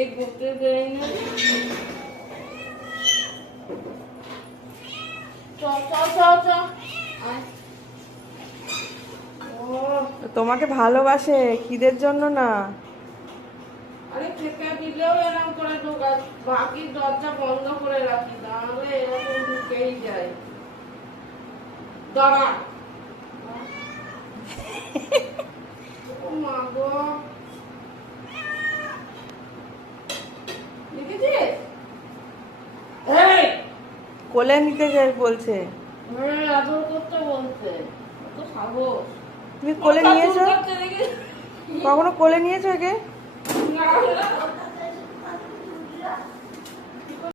এক করতে দেয় না। তোমাকে ভালোবাসে, খিদের জন্য না। আরে ঠেকা দিলেও এরকম করে ঢোকায়, বাকি দরজা বন্ধ করে রাখি, তাহলে এরকম ঢুকেই যায়। দাঁড়া। ও মা গো, দেখেছিস? এই, কোলে নিতে যাই বলছে। আদর করতে বলছে, কত সাহস। তুমি কোলে মাথা নিয়েছো? চুলকাচ্ছে দেখি। কখনো কোলে নিয়েছো একে? না, না,